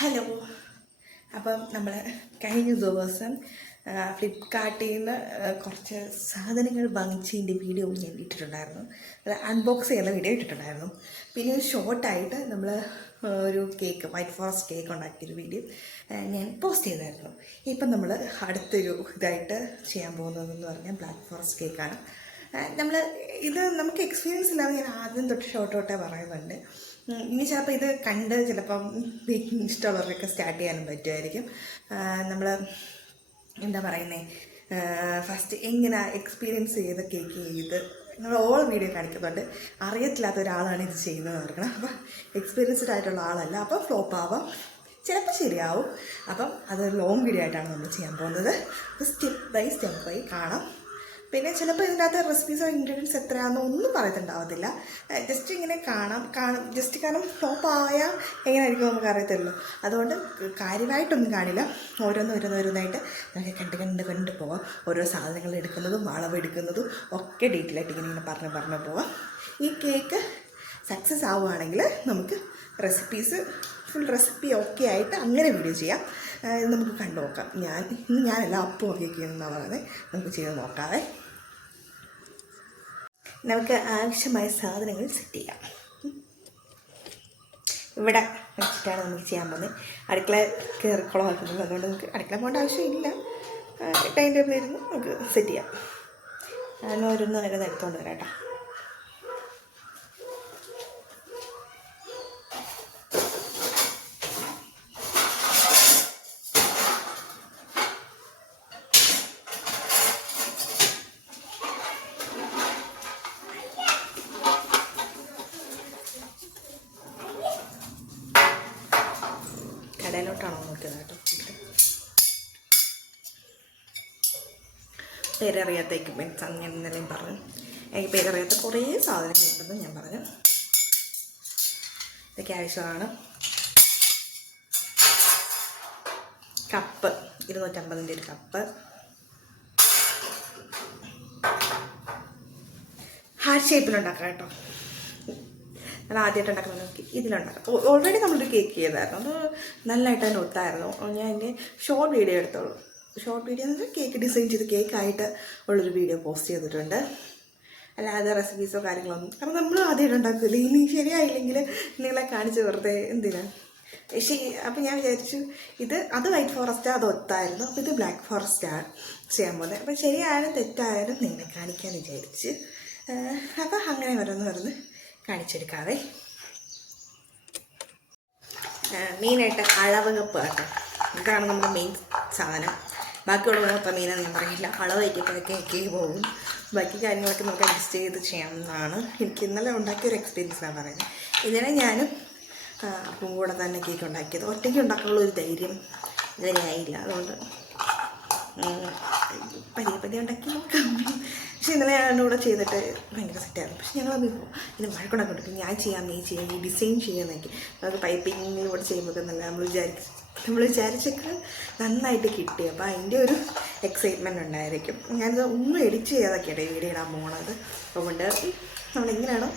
Hello. അപ്പം നമ്മൾ കഴിഞ്ഞ ദിവസം ഫ്ലിപ്കാർട്ടിൽ നിന്ന് കുറച്ച് സാധനങ്ങൾ വാങ്ങിച്ചതിൻ്റെ വീഡിയോ ഞാൻ ഇട്ടിട്ടുണ്ടായിരുന്നു. അത് അൺബോക്സ് ചെയ്യുന്ന വീഡിയോ ഇട്ടിട്ടുണ്ടായിരുന്നു. പിന്നെ ഒരു ഷോർട്ടായിട്ട് നമ്മൾ ഒരു കേക്ക് വൈറ്റ് ഫോറസ്റ്റ് കേക്ക് ഉണ്ടാക്കിയൊരു വീഡിയോ ഞാൻ പോസ്റ്റ് ചെയ്തായിരുന്നു. ഇപ്പം നമ്മൾ അടുത്തൊരു ഇതായിട്ട് ചെയ്യാൻ പോകുന്നതെന്ന് പറഞ്ഞാൽ ബ്ലാക്ക് ഫോറസ്റ്റ് കേക്കാണ്. ഇത് നമുക്ക് എക്സ്പീരിയൻസ് ഇല്ലാതെ ഞാൻ ആദ്യം തൊട്ട് ഷോർട്ടോട്ടേ പറയുന്നുണ്ട്. ഇനി ചിലപ്പോൾ ഇത് കണ്ട് ചിലപ്പം ബേക്കിംഗ് ഇഷ്ടമുള്ളവർക്കൊക്കെ സ്റ്റാർട്ട് ചെയ്യാനും പറ്റുമായിരിക്കും. നമ്മൾ എന്താ പറയുന്നത്, ഫസ്റ്റ് എങ്ങനെ എക്സ്പീരിയൻസ് ചെയ്ത കേക്ക് ചെയ്ത് നമ്മൾ ഓൾ വീഡിയോ കാണിക്കുന്നുണ്ട്. അറിയത്തില്ലാത്ത ഒരാളാണ് ഇത് ചെയ്യുന്നത് ഓർക്കണം. അപ്പം എക്സ്പീരിയൻസ്ഡ് ആയിട്ടുള്ള ആളല്ല, അപ്പോൾ ഫ്ലോപ്പ് ആവാം, ചിലപ്പോൾ ശരിയാവും. അപ്പം അത് ലോങ് വീഡിയോ ആയിട്ടാണ് നമ്മൾ ചെയ്യാൻ പോകുന്നത്. അപ്പോൾ സ്റ്റെപ്പ് ബൈ കാണാം. പിന്നെ ചിലപ്പോൾ ഇതിനകത്ത് റെസിപ്പീസോ ഇൻഗ്രീഡിയൻസ് എത്രയാണെന്നോ ഒന്നും പറയത്തുണ്ടാവത്തില്ല. ജസ്റ്റ് ഇങ്ങനെ കാണാം ജസ്റ്റ് കാരണം ഫ്ലോപ്പായാൽ എങ്ങനെയായിരിക്കും നമുക്ക് അറിയത്തില്ലല്ലോ. അതുകൊണ്ട് കാര്യമായിട്ടൊന്നും കാണില്ല. ഓരോന്നായിട്ട് നമുക്ക് കണ്ട് പോവാം. ഓരോ സാധനങ്ങൾ എടുക്കുന്നതും അളവെടുക്കുന്നതും ഒക്കെ ഡീറ്റെയിൽ ആയിട്ട് ഇങ്ങനെ പറഞ്ഞു പോവാം. ഈ കേക്ക് സക്സസ് ആവുകയാണെങ്കിൽ നമുക്ക് ഫുൾ റെസിപ്പി ഓക്കെ ആയിട്ട് അങ്ങനെ വീഡിയോ ചെയ്യാം. നമുക്ക് കണ്ടു നോക്കാം. ഞാനെല്ലാം അപ്പം ഒക്കെ ചെയ്യുന്നതാണ് പറയുന്നത്. നമുക്ക് ചെയ്ത് നോക്കാവേ. നമുക്ക് ആവശ്യമായ സാധനങ്ങൾ സെറ്റ് ചെയ്യാം. ഇവിടെ വെച്ചിട്ടാണ് നമുക്ക് ചെയ്യാൻ പോകുന്നത്. അടുക്കള കയറിക്കുളമാക്കുന്നത്, അതുകൊണ്ട് നമുക്ക് അടുക്കള പോകേണ്ട ആവശ്യമില്ല. ടൈം ടേബിൾ ഇരുന്ന് നമുക്ക് സെറ്റ് ചെയ്യാം. ഞാൻ ഓരോന്ന് എടുത്തുകൊണ്ട് വരാം കേട്ടോ. കടയിലോട്ടാണോ നോക്കിയത് കേട്ടോ. പേരറിയാത്ത എക്യുപ്മെൻറ്റ്സ് അങ്ങനെ എന്തെങ്കിലും പറഞ്ഞു. എനിക്ക് പേരറിയാത്ത കുറേ സാധനങ്ങളുണ്ടെന്ന് ഞാൻ പറഞ്ഞു. ഇതൊക്കെ ആവശ്യമാണ്. കപ്പ് 250 ഒരു കപ്പ്. ഹാർട്ട് ഷേപ്പിലുണ്ടാക്കാം കേട്ടോ. ഞാൻ ആദ്യമായിട്ട് ഉണ്ടാക്കുന്നത് നോക്കി ഇതിലുണ്ടാക്കാം. ഓൾറെഡി നമ്മളൊരു കേക്ക് ചെയ്തായിരുന്നു, അത് നല്ലതായിട്ട് തന്നെ ഒത്തായിരുന്നു. ഞാൻ എൻ്റെ ഷോർട്ട് വീഡിയോ എടുത്തോളൂ. ഷോർട്ട് വീഡിയോ എന്ന് വെച്ചാൽ കേക്ക് ഡിസൈൻ ചെയ്ത് കേക്കായിട്ട് ഉള്ളൊരു വീഡിയോ പോസ്റ്റ് ചെയ്തിട്ടുണ്ട്. അല്ലാതെ റെസിപ്പീസോ കാര്യങ്ങളൊന്നും, കാരണം നമ്മൾ ആദ്യമായിട്ട് ഉണ്ടാക്കില്ല. ഇനി ശരിയായില്ലെങ്കിൽ നിങ്ങളെ കാണിച്ച് വെറുതെ എന്തിനാ. അപ്പം ഞാൻ വിചാരിച്ചു അത് വൈറ്റ് ഫോറസ്റ്റ് അത് ഒത്തായിരുന്നു. അപ്പോൾ ഇത് ബ്ലാക്ക് ഫോറസ്റ്റാണ് ചെയ്യാൻ പോകുന്നത്. അപ്പം ശരിയായാലും തെറ്റായാലും നിങ്ങളെ കാണിക്കാൻ വിചാരിച്ച്. അപ്പം അങ്ങനെ വരുന്ന് കാണിച്ചെടുക്കാവേ. മെയിനായിട്ട് അളവ് കപ്പ് കേട്ടോ. ഇതാണ് നമ്മുടെ മെയിൻ സാധനം. ബാക്കിയുള്ള മൊത്തം മീനെന്ന് ഞാൻ പറയില്ല. അളവ് കേക്ക് പോകും. ബാക്കി കാര്യങ്ങളൊക്കെ നമുക്ക് അഡ്ജസ്റ്റ് ചെയ്ത് ചെയ്യാവുന്നതാണ്. എനിക്ക് ഇന്നലെ ഉണ്ടാക്കിയൊരു എക്സ്പീരിയൻസാണ് പറയുന്നത്. ഇതിനെ ഞാനും അപ്പം കൂടെ തന്നെ കേക്ക് ഉണ്ടാക്കിയത്. ഒറ്റയ്ക്ക് ഉണ്ടാക്കാനുള്ള ഒരു ധൈര്യം ഇതുവരെ ആയില്ല. അതുകൊണ്ട് പതിയെ ഉണ്ടാക്കി നോക്കാം. പക്ഷെ ഇന്നലെ ഞാൻ കൂടെ ചെയ്തിട്ട് ഭയങ്കര സെറ്റായിരുന്നു. പക്ഷെ ഞങ്ങൾ ഇതിന് വഴക്കുണ്ടാക്കി കൊടുക്കും. ഞാൻ ചെയ്യാം, നീ ചെയ്യാം, ഈ ഡിസൈൻ ചെയ്യാമെന്നൊക്കെ. നമുക്ക് പൈപ്പിങ്ങിലൂടെ ചെയ്യുമ്പോൾ നല്ല നമ്മൾ വിചാരിച്ചൊക്കെ നന്നായിട്ട് കിട്ടി. അപ്പോൾ അതിൻ്റെ ഒരു എക്സൈറ്റ്മെൻറ്റ് ഉണ്ടായിരിക്കും. ഞാനിത് ഒന്നും എഡിറ്റ് ചെയ്യാതൊക്കെയാണ് വീഡിയോ ഇടാൻ പോകണത്. അതുകൊണ്ട് നമ്മളെങ്ങനെയാണോ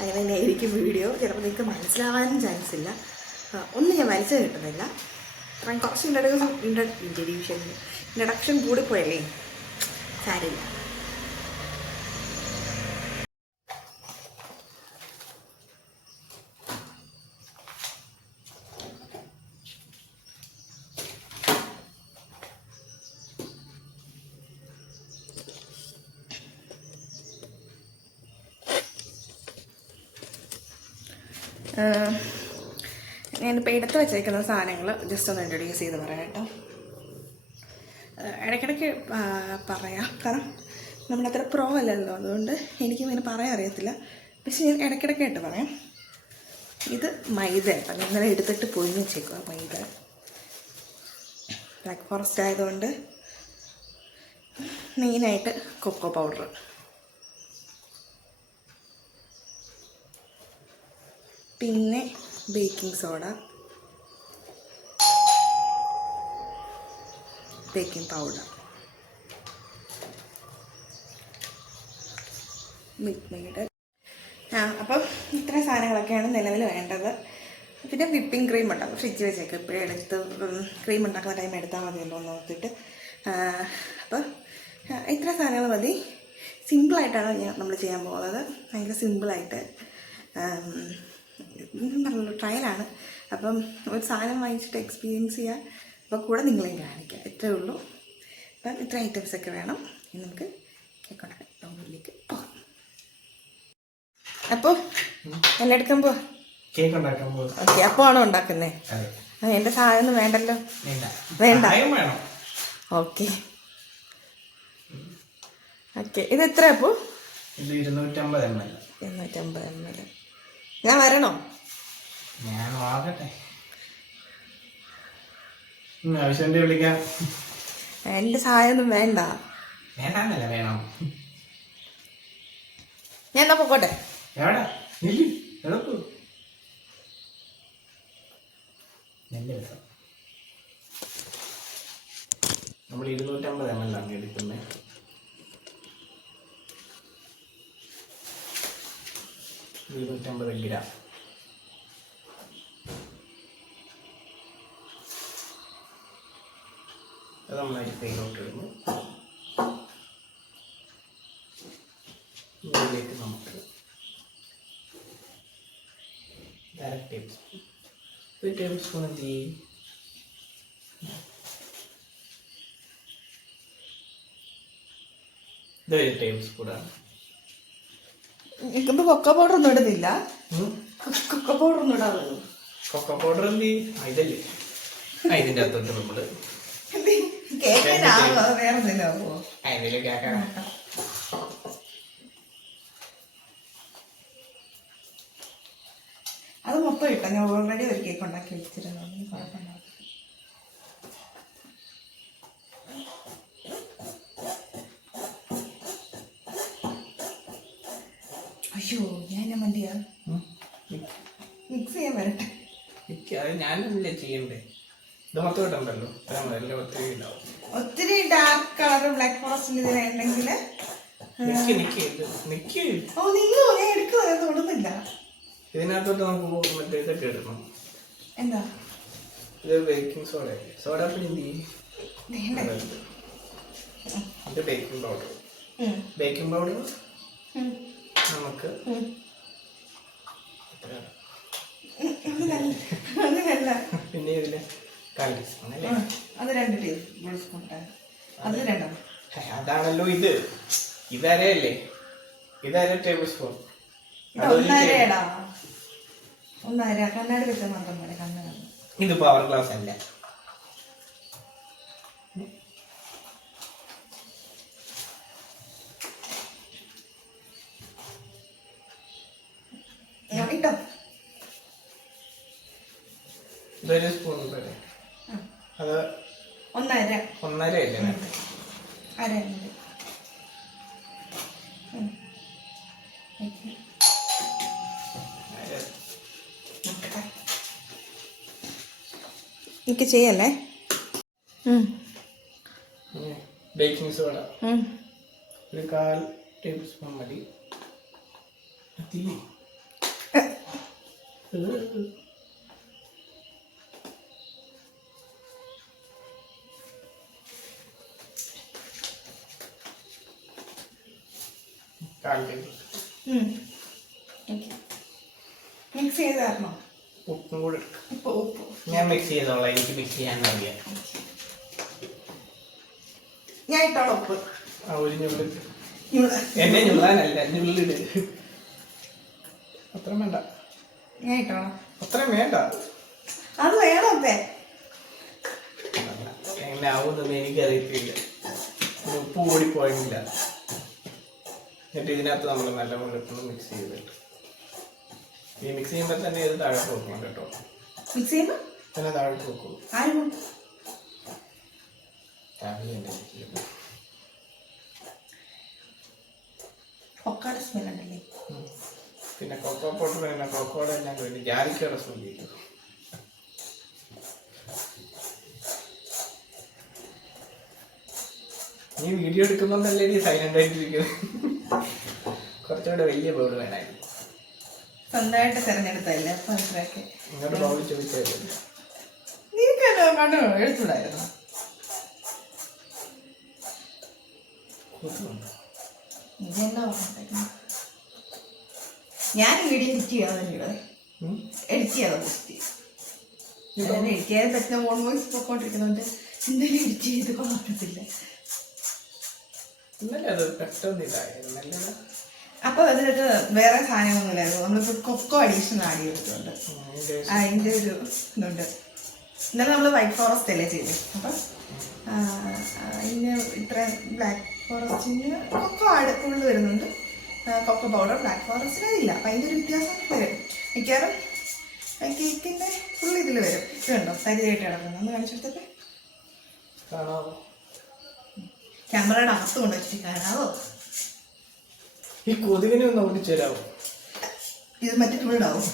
അങ്ങനെ തന്നെ ആയിരിക്കും വീഡിയോ. ചിലപ്പോൾ നിങ്ങൾക്ക് മനസ്സിലാവാനും ചാൻസ് ഇല്ല. ഒന്നും ഞാൻ വലിച്ചു കിട്ടുന്നില്ല. കാരണം കുറച്ച് ഇൻട്രഡക്ഷൻ കൂടിപ്പോയല്ലേ, സാരില്ല. ഞാനിപ്പോൾ എടുത്ത് വെച്ചേക്കുന്ന സാധനങ്ങൾ ജസ്റ്റ് ഒന്ന് ഇൻട്രൊഡ്യൂസ് ചെയ്ത് പറയാം കേട്ടോ. ഇടയ്ക്കിടയ്ക്ക് പറയാം, കാരണം നമ്മളത്ര പ്രോ അല്ലല്ലോ. അതുകൊണ്ട് എനിക്കും ഇങ്ങനെ പറയാൻ അറിയത്തില്ല. പക്ഷെ ഞാൻ ഇടയ്ക്കിടയ്ക്കായിട്ട് പറയാം. ഇത് മൈദ കേട്ടോ. ഇന്നലെ എടുത്തിട്ട് പൊഴിഞ്ഞ് വെച്ചേക്കുക മൈദ. ബ്ലാക്ക് ഫോറസ്റ്റ് ആയതുകൊണ്ട് മെയിനായിട്ട് കൊക്കോ പൗഡർ, പിന്നെ baking soda, baking powder, milk made. അപ്പം ഇത്രയും സാധനങ്ങളൊക്കെയാണ് നിലവിൽ വേണ്ടത്. പിന്നെ വിപ്പിംഗ് ക്രീം ഉണ്ടാകും, ഫ്രിഡ്ജ് വെച്ചേക്ക് ഇപ്പോഴും എടുത്ത് ക്രീം ഉണ്ടാക്കുന്ന ടൈം എടുത്താൽ മതിയല്ലോ എന്ന് ഓർത്തിട്ട്. അപ്പോൾ ഇത്ര സാധനങ്ങൾ മതി. സിമ്പിളായിട്ടാണ് നമ്മൾ ചെയ്യാൻ പോകുന്നത്. ഭയങ്കര സിമ്പിളായിട്ട് പറഞ്ഞല്ലോ, ട്രയലാണ്. അപ്പം ഒരു സാധനം വാങ്ങിച്ചിട്ട് എക്സ്പീരിയൻസ് ചെയ്യുക, അപ്പോൾ കൂടെ നിങ്ങളെയും കാണിക്കുക, ഇത്രയേ ഉള്ളൂ. അപ്പം ഇത്ര ഐറ്റംസൊക്കെ വേണം. ഇനി നമുക്ക് കേക്ക് ഉണ്ടാക്കാം. ടൗണിലേക്ക് പോകാം. അപ്പോൾ എന്നെ എടുക്കാൻ പോവാ. കേക്ക് ഉണ്ടാക്കാൻ പോകും. ഓക്കെ, അപ്പോൾ ആണോ ഉണ്ടാക്കുന്നേ? എൻ്റെ സാധനം വേണ്ടല്ലോ. വേണ്ട. Okay okay. ഇത് എത്ര അപ്പോൾ? ഇത് 250 ml. 250 ml. ഞാൻ വരണോ? ഞാൻ ആകട്ടെ, ആവശ്യം വിളിക്കാം. എൻ്റെ സാധനം വേണ്ട. വേണ്ടെന്നല്ല, വേണം. ഞാൻ എന്നാ പോട്ടെ. എവിടെ എളുപ്പം എൻ്റെ രസം. നമ്മൾ 250 ml ആണ് എടുക്കുന്നത്. ഗ്രാം അത് നമ്മൾ അരിപ്പയിലോട്ട് ഇടുന്നു. ഇതിലേക്ക് നമുക്ക് 1 ടേബിൾ സ്പൂൺ, 1 ടേബിൾ സ്പൂൺ എന്ത് ചെയ്യും, ഇത് 1 ടേബിൾ സ്പൂണാണ്. ഇപ്പൊ കൊക്കോ പൗഡർ ഒന്നും ഇടുന്നില്ല. കൊക്കോ പൗഡർ ഒന്നും ഇടാറുള്ളൂ. കൊക്കോ പൗഡർ എന്ത് ഇതല്ലേ, ഇതിൻ്റെ അകത്തോട്ട് നമ്മള് വേറെ എന്തെങ്കിലും അത് മൊത്തം ഇട്ടോ. ഞാൻ ഓൾറെഡി ഒരു കേക്ക് ഉണ്ടാക്കി വെച്ചിരുന്നു. അയ്യോ, ഞാൻ മണ്ടിയാ മിക്സ് ചെയ്യാൻ വരട്ടെ. അത് ഞാനല്ലേ ചെയ്യണ്ടേ. ഇത് മൊത്തം ഇടണ്ടല്ലോ, ഒത്തിരി ഡാർക്ക് കളർ ബ്ലാക്ക് ഫോറസ്റ്റ് ഇതിലുണ്ടെങ്കിൽ ഓ നിങ്ങളോ, ഞാൻ എടുക്കുക, ഞാൻ തൊടുന്നില്ല. ഇതിനകത്തോട്ട് നമുക്ക് മറ്റേ ഇതൊക്കെ ഇടണം. എന്താ ഇത്? Baking soda. സോഡാപ്പൊടി എന്ത് ചെയ്യും? ഇത് ബേക്കിംഗ് പൗഡർ. ബേക്കിംഗ് പൗഡർ നമുക്ക് പിന്നെ ഇതില് 1/4 ടീസ്പൂൺ അല്ലേ? അത് 2 ടേബിൾ സ്പൂൺ. അത് രണ്ടാണ്. അതാണല്ലോ ഇത്. ഇതരയല്ലേ, ഇത് 1/2 ടേബിൾ സ്പൂൺ. കണ്ണാടി വെച്ചാൽ മാത്രം പോലെ. കണ്ണാടി ഇത് പവർ ഗ്ലാസ് അല്ല. ഇട്ടോ. ഇതൊരു സ്പൂൺ പോലെ. അത് 1.5 അല്ലേ? അര. എനിക്ക് ചെയ്യല്ലേ. ബേക്കിംഗ് സോഡ ഒരു 1/4 ടേബിൾ സ്പൂൺ മതി. മിക്സ് ചെയ്ത് തരണോ? ഉപ്പും കൂടെ ഞാൻ മിക്സ് ചെയ്തോളാം, എനിക്ക് മിക്സ് ചെയ്യാൻ അറിയാം. ഞാൻ ഇട്ടോളാം ഉപ്പ്. ഒരു ഞുള്ളി. എന്നെ ഞുള്ളാനല്ല, ഞുള്ളിട്. അത്ര വേണ്ട. ഞാൻ ഇട്ടോളാം. അത്രയും വേണ്ട. അത് വേണം. അപ്പേ എങ്ങനെ ആവുമെന്ന് എനിക്കറിയത്തില്ല. ഉപ്പ് കൂടി പോയില്ല. എന്നിട്ട് ഇതിനകത്ത് നമ്മൾ നല്ലപോലെ മിക്സ് ചെയ്തിട്ട് ഈ മിക്സ് ചെയ്യുമ്പോൾ തന്നെ ഇത് താഴോട്ട് വെക്കണം കേട്ടോ. മിക്സ് ചെയ്യുമ്പോൾ തന്നെ താഴോട്ട് വെക്കും. പിന്നെ കൊക്കോ പൗഡർ തന്നെ, കൊക്കോടെ എല്ലാം കഴിഞ്ഞ് ജാതിക്കയുടെ സ്മെല്ല് ചെയ്തു. നീ വീഡിയോ എടുക്കുന്നോണ്ടല്ലേ നീ സൈലന്റ് ആയിട്ടിരിക്കുന്നത്. കുറച്ചുകൂടെ വലിയ ബോർഡ് വേണമായിരുന്നു. സ്വന്തമായിട്ട് തിരഞ്ഞെടുത്തല്ലേ അപ്പം മനസ്സിലാക്കി. ഇങ്ങോട്ട് ബൗളിൽ ചോദിച്ചായിരുന്നു. നീക്കല്ലോ കണ്ടോ എടുത്തുണ്ടായിരുന്നു. ഇതെന്താ പറഞ്ഞേക്കുന്നത്? ഞാൻ വീഡിയോ എഡിറ്റ് ചെയ്യാതെ എഡിറ്റ് ചെയ്യാതെ പോസ്റ്റ് എഡിറ്റ് ചെയ്യാൻ പറ്റുന്ന ഓൺ വോയിസ് പോയിക്കൊണ്ടിരിക്കുന്നുണ്ട്. എന്തായാലും എഡിറ്റ് ചെയ്ത് പറ്റത്തില്ല. അപ്പൊ അതിനകത്ത് വേറെ സാധനങ്ങളൊന്നുമില്ലായിരുന്നു. നമ്മളിപ്പോ കൊക്കോ അഡീഷണൽ ആഡ് ചെയ്തിട്ടുണ്ട്. അതിന്റെ ഒരു ഇതുണ്ട്. ഇന്നലെ നമ്മൾ വൈറ്റ് ഫോറസ്റ്റ് അല്ലേ ചെയ്തത്. അപ്പം അതിന് ഇത്ര ബ്ലാക്ക് ഫോറസ്റ്റിന് കൊക്കോ ആഡ് ഫുള്ള് വരുന്നുണ്ട്. കൊക്കോ പൗഡർ ബ്ലാക്ക് ഫോറസ്റ്റിന് ഇല്ല. അപ്പം അതിൻ്റെ ഒരു വ്യത്യാസം വരും. മിക്കവാറും കേക്കിൻ്റെ ഫുൾ ഇതിൽ വരും. ഇത് കണ്ടോ തരിയായിട്ട് കിടക്കുന്നത്. ഒന്ന് കാണിച്ചെടുത്തിട്ട് ക്യാമറയുടെ അകത്ത് കൊണ്ട് വെച്ചിട്ട് കാണാവോ? ഈ കൊതുകിനെ ഒന്ന് ഓടിച്ചു തരാമോ? ഇത് മറ്റേ ടൂളുണ്ടാവും.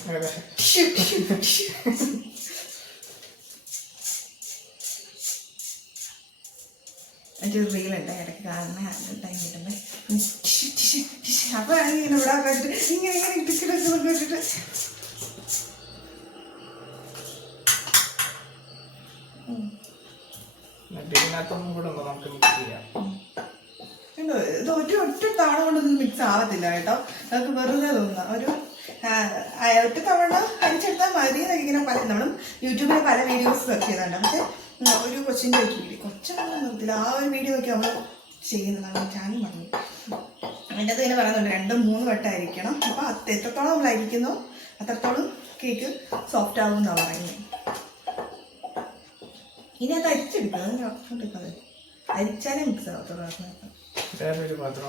മറ്റൊരു റീലുണ്ട് ഇടയ്ക്ക് കാണുന്ന ടൈം കിട്ടുന്നത്. അപ്പൊ ഇങ്ങനെ ഇവിടെ വെച്ചിട്ട് ഇങ്ങനെ ഇങ്ങനെ ഇട്ടിട്ട് വെച്ചിട്ട് ഇതിനകത്തൊന്നും കൂടെ നമുക്ക് മിക്സ് ചെയ്യാം. ഇത് ഒറ്റ തവണ കൊണ്ടൊന്നും മിക്സ് ആവത്തില്ല കേട്ടോ. നമുക്ക് വെറുതെ തോന്നുക ഒറ്റ തവണ അടിച്ചെടുത്താൽ മതി എന്നൊക്കെ ഇങ്ങനെ നമ്മളും യൂട്യൂബിൽ പല വീഡിയോസ് സെർച്ച് ചെയ്തിട്ടുണ്ട്. പക്ഷെ ഒരു കൊച്ചിൻ്റെ ഒരു വീഡിയോ കൊച്ചൊന്നും നിർത്തില്ല. ആ ഒരു വീഡിയോ നോക്കി നമ്മൾ ചെയ്യുന്നതാണ് ചാനൽ പറഞ്ഞു. അതിൻ്റെ അത് ഇങ്ങനെ പറയുന്നുണ്ട് 2-3 വട്ടമായിരിക്കണം. അപ്പോൾ എത്രത്തോളം നമ്മൾ അരിക്കുന്നോ അത്രത്തോളം കേക്ക് സോഫ്റ്റ് ആകും എന്നാണ് പറയുന്നത്. ഇനി അത് അരിച്ചെടുക്കാം. അരിച്ചാലേ മിക്സ് ആവത്തുള്ളൂ. പാത്രം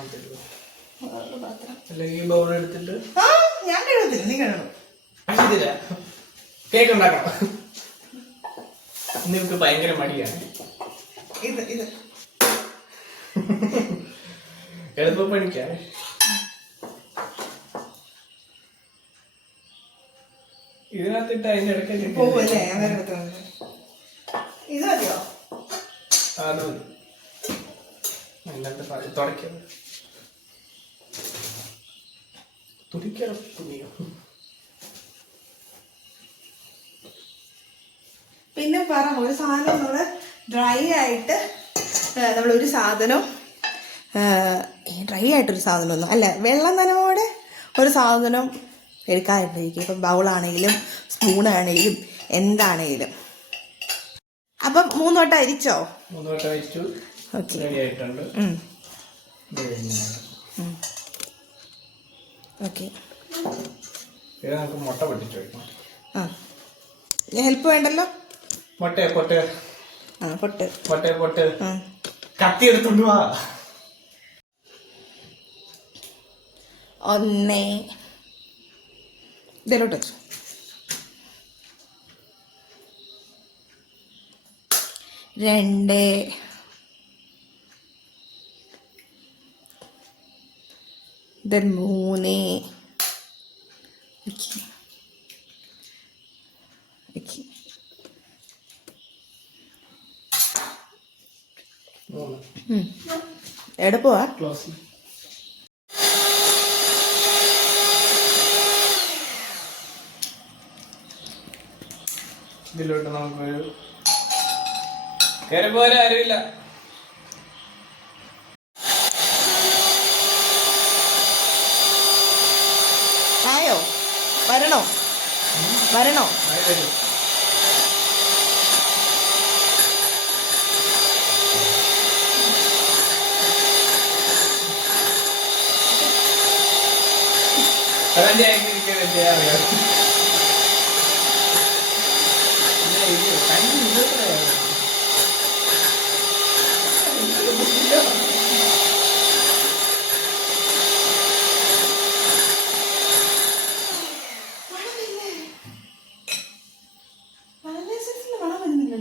അല്ലെങ്കിൽ ബൗൾ എടുത്തിട്ട് ഞാൻ കഴിവത്തില്ല, നീ കഴിയണം. കേക്ക് ഉണ്ടാക്കാം. നിനക്ക് ഭയങ്കര മടിയാണ്. ഇത് എളുപ്പപ്പണിക്കാണ്. ഇതിനകത്തിട്ട് അതിന്റെ ഇടയ്ക്ക് പോവല്ലേ? ഇത് മതിയോ? അത് മതി. അതിനകത്ത് തുടയ്ക്കണം. തുടിക്കണം തുണിയോ? പിന്നെ പറ ഒരു സാധനം നമ്മള് ഡ്രൈ ആയിട്ട് നമ്മളൊരു സാധനം ഡ്രൈ ആയിട്ടൊരു സാധനമൊന്നും അല്ല, വെള്ളം നനവോടെ ഒരു സാധനം എടുക്കാനായിട്ടിരിക്കും. ഇപ്പം ബൗളാണെങ്കിലും സ്പൂണാണെങ്കിലും എന്താണെങ്കിലും. അപ്പം 3 വട്ടം അരിച്ചോ? 3 വട്ടം അരിച്ചു. Okay, okay. നമുക്ക് മുട്ട പൊട്ടിച്ചു വയ്ക്കണം. ആ, ഹെൽപ്പ് വേണ്ടല്ലോ. പൊട്ടെ കത്തി എടുത്തോണ്ട് വാ. 1 ഇതിലോട്ട് വെച്ചു. 2 then 3 okay. 3 എവിടെ പോവാ? ക്ലോസ്. ഇതിലോട്ട് നമുക്കൊരു കയറി പോലെ ആരുമില്ല. ആയോ? വരണോ?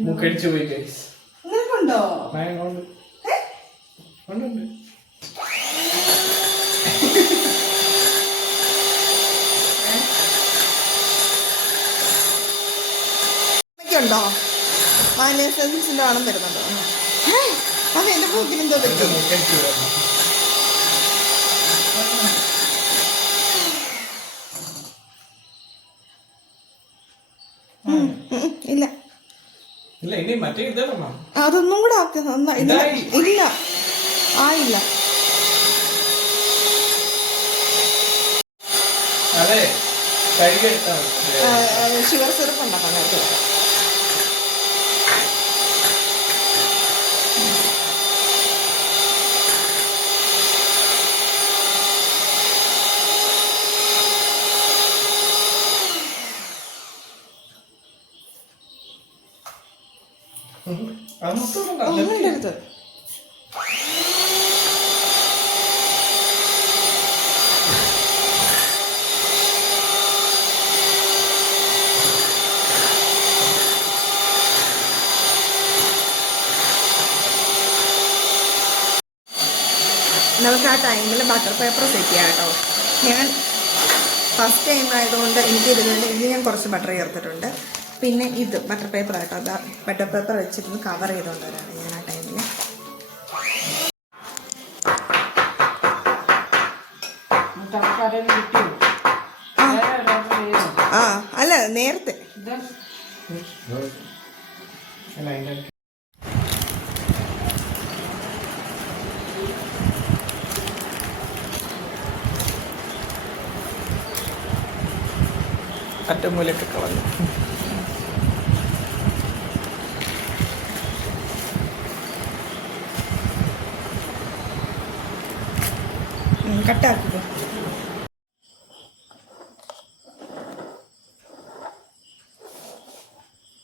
മൂക്കടിച്ചു പോയി ഗൈസ്. നിനക്കുണ്ടോ? ഉണ്ട്. ഉണ്ടോ? മൈനസിന്റെ മണം വരുന്നുണ്ടോ? അതെ, എന്റെ മൂക്കിനെന്തോ പറ്റും. ഇല്ല ഇനി മറ്റേ ഇതാണോ? അതൊന്നും കൂടെ ആക്കി ഇതായി. ഇല്ല ആയില്ല. അതെ കഴുകിയെടുത്താ ഷുഗർ സിറപ്പ് ഉണ്ടാക്കാൻ നേരത്തെ. അത് മൊത്തം ഒന്നും ഇടരുത്. നമുക്ക് ആ ടൈമിൽ ബട്ടർ പേപ്പർ സെറ്റ് ചെയ്യാം കേട്ടോ. ഞാൻ ഫസ്റ്റ് ടൈം ആയതുകൊണ്ട് എനിക്ക് ഇതിലുണ്ട്. ഇതിൽ ഞാൻ കുറച്ച് ബട്ടർ ചേർത്തിട്ടുണ്ട്. പിന്നെ ഇത് ബട്ടർ പേപ്പർ ആട്ടോ. അത് ബട്ടർ പേപ്പർ വെച്ചിട്ടൊന്ന് കവർ ചെയ്തുകൊണ്ട് വരാണ് ഞാൻ ആ ടൈമിൽ. ആ അല്ല നേരത്തെ അറ്റമൂലൊക്കെ കളഞ്ഞു. കട്ടാക്കിക്കോ.